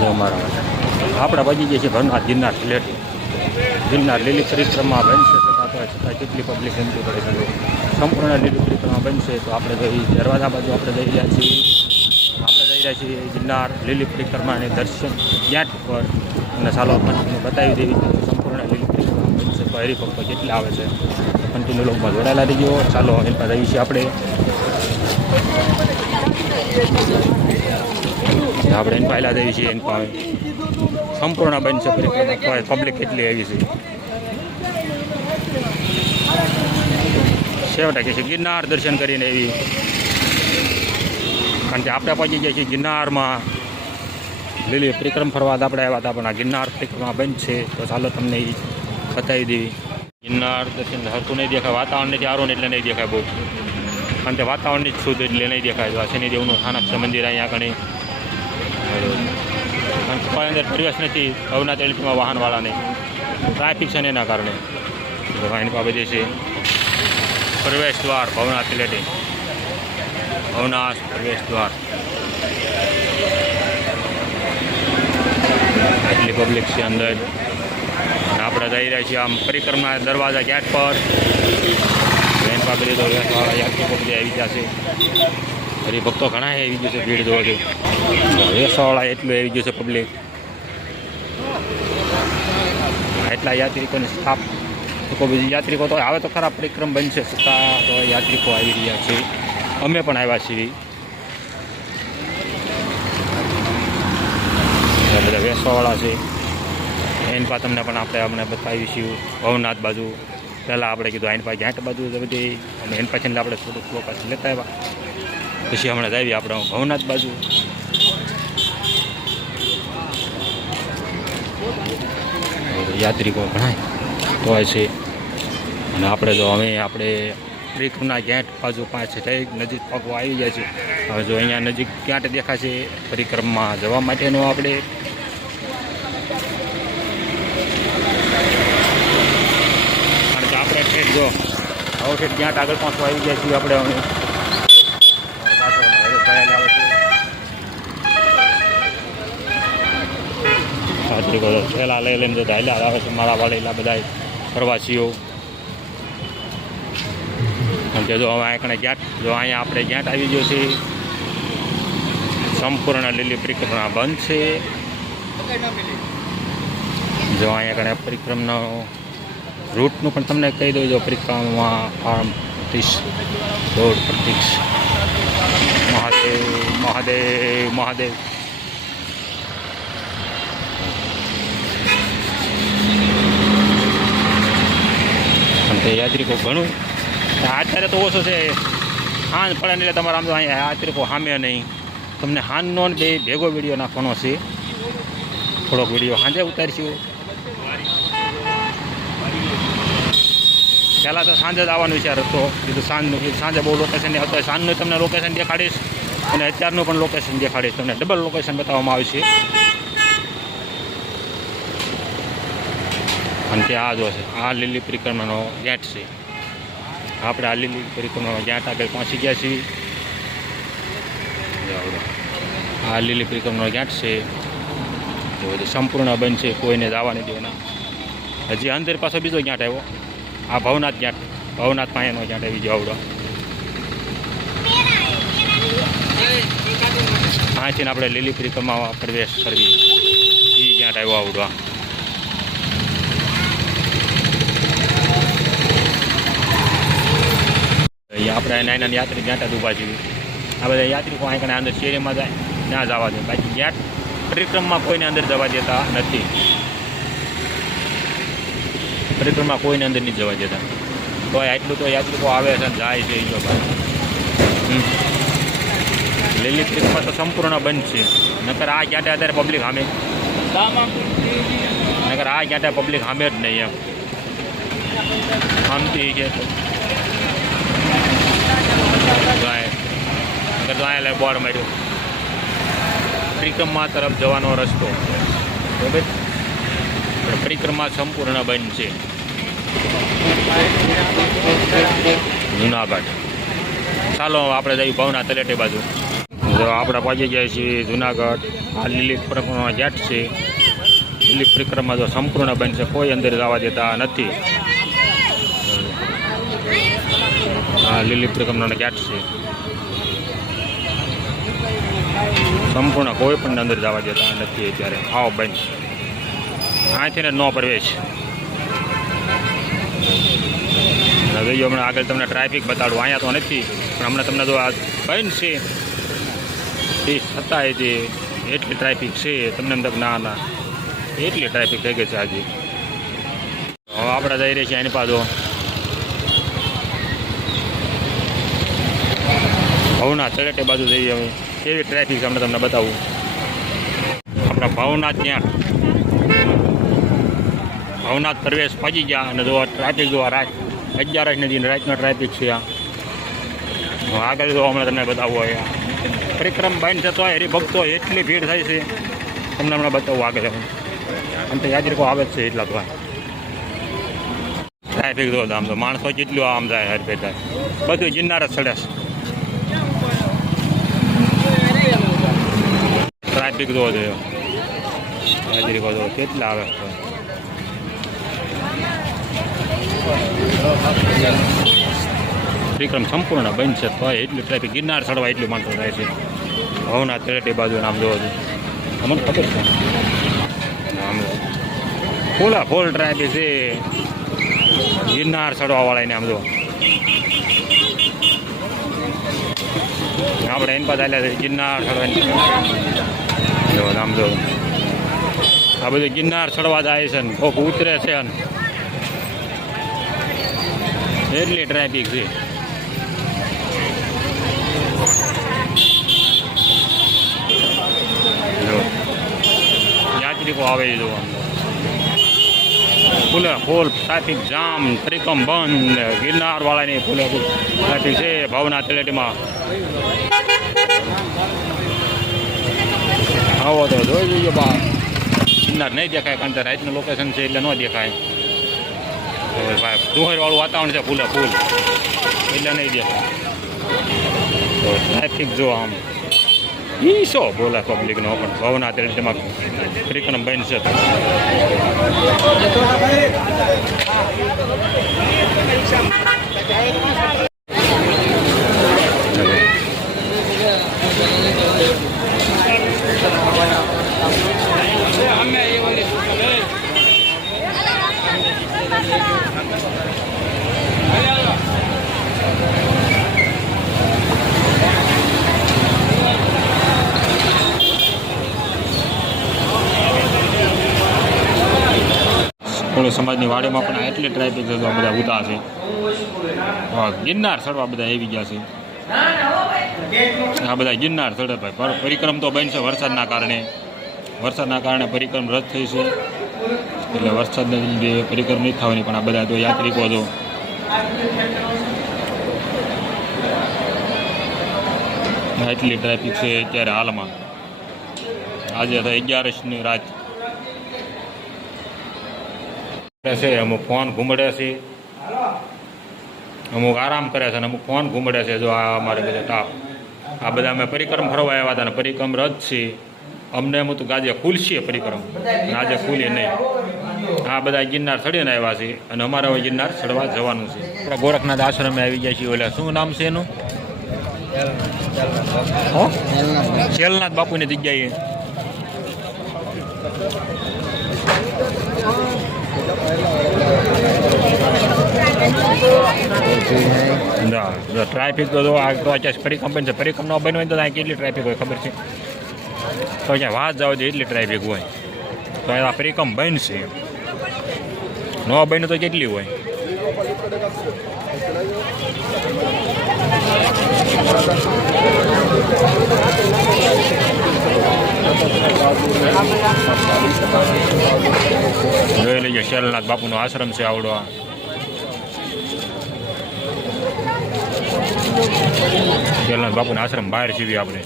જો મારા માટે આપણે પહોંચી જઈએ છીએ ભવનાથ ગિરનાર સિલેટી ગિરનાર લીલી પરિક્રમા બનશે છતાં તો છતાં કેટલી પબ્લિક એન્ટ્રી પડે છે. સંપૂર્ણ લીલી પરિક્રમા બનશે તો આપણે જઈ દરવાજા બાજુ આપણે જઈ રહ્યા છીએ. આપણે જઈ રહ્યા છીએ ગિરનાર લીલી પરિક્રમાને દર્શન ગેટ પર. અને ચાલો કન્ટિન્યુ બતાવી દેવી છે સંપૂર્ણ લીલી પરિક્રમા બનશે. તો હરિભક્તો કેટલા આવે છે. કન્ટિન્યુ લોકમાં જોડાયેલા રહીજો. ચાલો એની પાસે છીએ આપણે. આપણે એને પહેલાં દેવી છીએ, એની પાસે સંપૂર્ણ બનશે પરિક્રમા પબ્લિક કેટલી આવી છે. છેવટે કે છે, ગિરનાર દર્શન કરીને એવી કારણ કે આપણે પહોંચી ગયા છીએ ગિરનારમાં લીલી પરિક્રમ ફરવા આપણે આવ્યા હતા, પણ આ ગિરનાર પરિક્રમા બંધ છે. તો ચાલો તમને એ બતાવી દેવી ગિરનાર દર્શન હરતું નહીં દેખાય વાતાવરણ નથી ને એટલે નહીં દેખાય બહુ. કારણ કે વાતાવરણની જ શુદ્ધ એટલે નહીં દેખાય. તો આ શનિ સ્થાનક મંદિર, અહીંયા ઘણી કોઈ અંદર પ્રવેશ નથી ભવનાથ એલપીમાં વાહનવાળાને. ટ્રાફિક છે એના કારણે. એની બાબતે છે. પ્રવેશ દ્વાર ભવનાથ સિલેટી ભવનાથ પ્રવેશ દ્વાર. આટલી પબ્લિક છે અંદર. આપણે જઈ રહ્યા છીએ આમ પરિક્રમા દરવાજા ગેટ પર. એની બાબતે તો વેસવાળા આવી ગયા આવી જશે હરિભક્તો ઘણા આવી જશે ભીડ જોવા જેવું. વેસવાળા એટલું આવી ગયું છે પબ્લિક એટલા યાત્રિકોને સ્થાપ. લોકો યાત્રિકો તો આવે તો ખરા પરિક્રમ બનશે. છતાં તો યાત્રિકો આવી રહ્યા છે. અમે પણ આવ્યા છીએ. બધા વેસવાવાળા છે. એની પાસે તમને પણ આપણે અમને બતાવીશું. ભવનાથ બાજુ. પહેલાં આપણે કીધું એની પાસે ઘાટ બાજુ બધી. અને એની પાછળ આપણે થોડુંક લોકો પાસે લેતા આવ્યા. પછી હમણાં જ આવી આપણે ભવનાથ બાજુ. યાત્રિકો ઘણા હોય છે. અને આપણે જો હવે આપણે પરિક્રમના ગેટ બાજુ પાંચ થઈ નજીક પગો આવી જાય છે. હવે જો અહીંયા નજીક ક્યાંટ દેખાશે પરિક્રમા જવા માટેનો આપણે. કારણ કે આપણે જો હવે ક્યાંટ ક્યાં આગળ પહોંચવા આવી ગયા છીએ આપણે હવે. થેલા લઈ લઈને બધા હેલા આવે છે મારા વાળેલા બધા પ્રવાસીઓ કે જો હવે અહીંયા ગેટ જો અહીંયા આપણે ગેટ આવી ગયો છે. સંપૂર્ણ લીલી પરિક્રમા બંધ છે. જો અહીંયા આગળ પરિક્રમનો રૂટનું પણ તમને કહી દઉં, જો પરિક્રમામાં ફાર્મ ત્રીસ દોઢ પ્રતિક્ષ. મહાદેવ મહાદેવ મહાદેવ. યાત્રિકો ઘણું. અત્યારે તો ઓછો છે. હાન પડે એટલે તમારે આમ તો અહીંયા યાત્રિકો સામે નહીં. તમને હાનનો બે ભેગો વીડિયો નાખવાનો છે. થોડોક વીડિયો સાંજે ઉતારીશું. પહેલાં તો સાંજે જ આવવાનો વિચાર હતો. કીધું સાંજનું સાંજે બહુ લોકેશન હતું સાંજનું તમને લોકેશન દેખાડીશ. અને અત્યારનું પણ લોકેશન દેખાડીશ. તમને ડબલ લોકેશન બતાવવામાં આવશે અને ત્યાં આ જો છે, આ લીલી પરિક્રમાનો ગેટ છે. આપણે આ લીલી પરિક્રમાનો ગેટ આગળ પહોંચી ગયા છીએ. આ લીલી પરિક્રમાનો ગેટ છે. જો સંપૂર્ણ બંધ છે, કોઈને જવા નહીં દેવાના હજી અંદર પાછો બીજો ગેટ આવ્યો. આ ભવનાથ ગેટ, ભવનાથ પાસેનો ગેટ આવી ગયો આવડો. અહીંથી આપણે લીલી પરિક્રમામાં પ્રવેશ કરવી. એ ગેટ આવ્યો આવડો. આ. આપણે નાના યાત્રી જ્યાં ઊભા છીએ. આ બધા યાત્રિકો અહીં અંદર શેરીમાં જાય, ત્યાં જવા દે. બાકી જ્યાં પરિક્રમમાં કોઈને અંદર જવા દેતા નથી. પરિક્રમા કોઈને અંદર નહીં જવા દેતા. તો આટલું તો યાત્રિકો આવે છે ને જાય છે એ ભાઈ લીલી ટ્રીપમાં તો સંપૂર્ણ બંધ છે. નકર આ જ્યાં અત્યારે પબ્લિક સામે. નકર આ જ્યાં પબ્લિક સામે જ નહીં એમ. શાંતિ છે બોર્ડ માર્યું. પરિક્રમા તરફ જવાનો રસ્તો. બરાબર? પરિક્રમા સંપૂર્ણ બંધ છે. જુનાગઢ. ચાલો, આપણે જઈએ ભાવના તલેટી બાજુ. જો આપણે પહોંચી જાય છીએ જુનાગઢ. આ લીલી પરિક્રમા જેટ છે. લીલી પરિક્રમા જો સંપૂર્ણ બનશે કોઈ અંદર જવા દેતા નથી. આ લીલી પરિક્રમાનો ગેટ છે. સંપૂર્ણ કોઈ પણ અંદર જવા દેતા નથી અત્યારે. આવો બંધ. અહીંથી ને નો પ્રવેશ. હવે જો હમણાં આગળ તમને ટ્રાફિક બતાડું. અહીંયા તો નથી. પણ હમણાં તમને જો આ બંધ છે. એ છતાંય જે એટલી ટ્રાફિક છે, તમને એમ ના ના. એટલી ટ્રાફિક થઈ ગઈ છે આજે. હવે આપણે જઈ રહ્યા છીએ એની પાછો ભવનાથ તળેટે બાજુ જઈએ હવે કેવી ટ્રાફિક છે તમને બતાવું. આપણા ભવનાથ ત્યાં. ભવનાથ પ્રવેશ પહોંચી ગયા અને જો ટ્રાફિક જોવા રાત અગિયારસ નથી રાતનો ટ્રાફિક છે આગળ જો હમણાં તમને બતાવવું હોય પરિક્રમ બાઈન છે હોય હરિભક્તો એટલી ભીડ થાય છે. તમને હમણાં બતાવવું આગળ આમ તો યાત્રિકો આવે જ છે એટલા તો. ટ્રાફિક જો આમ તો માણસો જેટલું આમ જાય હર થાય બધું ગિરનાર જ ચડે છે. ટ્રાફિક જોવો જોઈએ હાજરી કહો કેટલા આવે? વિક્રમ સંપૂર્ણ બંધ છે. તો એટલું ટ્રાફિક ગિરનાર ચડવા એટલું માણસો થાય છે. ભવનાથ તળેટી બાજુ નામ જોવો છે. અમને ખબર છે? આમ ફૂલા ફૂલ ટ્રાફિક છે. ગિરનાર ચડવા વાળાને આમ જો આપણે એની પાસે ગિરનાર ચડવાની. જો નામ જો, આ બધું ગિરનાર ચડવા જાય છે ને, કોક ઉતરે છે ને. એટલી ટ્રાફિક છે. યાત્રિકો આવે છે ફૂલે ફૂલ ટ્રાફિક જામ, ત્રિકમ બંધ ગિરનાર વાળાની ફૂલે ફૂલ ટ્રાફિક છે, ભાવના તળેટીમાં આવો તો જોઈ જોઈએ બા. ગિરનાર નહીં દેખાય, કારણ કે રાઈટનું લોકેશન છે એટલે ન દેખાય. ભાઈ ડુંગર વાતાવરણ છે, ફૂલે ફૂલ. એટલે નહીં દેખાય. તો ટ્રાફિક જો આમ. ઈ શો બોલા પબ્લિકનો પણ ભવના તેમાં પરિક્રમ બંધ છે. તો. કોળી સમાજની વાડીમાં પણ એટલી ટ્રાફિક છે બધા ઉતા છે. ગિરનાર ચડવા બધા આવી ગયા છે. આ બધા ગિરનાર ચડે ભાઈ. પરિક્રમ તો બનશે વરસાદના કારણે. વરસાદના કારણે પરિક્રમ રદ થઈ છે. એટલે વરસાદની પરિક્રમ નહીં થવાની, પણ આ બધા તો યાત્રિકો જો. એટલી ટ્રાફિક છે અત્યારે હાલમાં. આજે તો અગિયારસની રાત. છે, અમુક ફોન ઘૂમડે છે. અમુક આરામ કરે છે અને અમુક ફોન ઘૂમડે છે, જો આ અમારે બધા તાપ આ બધા અમે પરિક્રમ ફરવા આવ્યા હતા અને પરિક્રમ રદ છે. અમને એમ હતું કે આજે ખુલશે પરિક્રમ. આજે ખુલી નહીં. આ બધા ગિરનાર ચડીને આવ્યા છે અને અમારે હવે ગિરનાર ચડવા જવાનું છે. આપણા ગોરખનાથ આશ્રમે આવી ગયા છીએ ઓલા. શું નામ છે એનું? શેલનાથ બાપુની જગ્યાએ. ટ્રાફિક તો તો અત્યારે પરિક્રમ બનશે પરિક્રમ ન બન્યું હોય તો ત્યાં કેટલી ટ્રાફિક હોય ખબર છે? તો અહીંયા વાત જાવ તો એટલી ટ્રાફિક હોય. તો આ પરિક્રમ બનશે ન બન્યું તો કેટલી હોય? લઈએ બાપુનો આશ્રમ છે આવડો આ. શેલનાથ બાપુના આશ્રમ બહાર જીવી આપણે.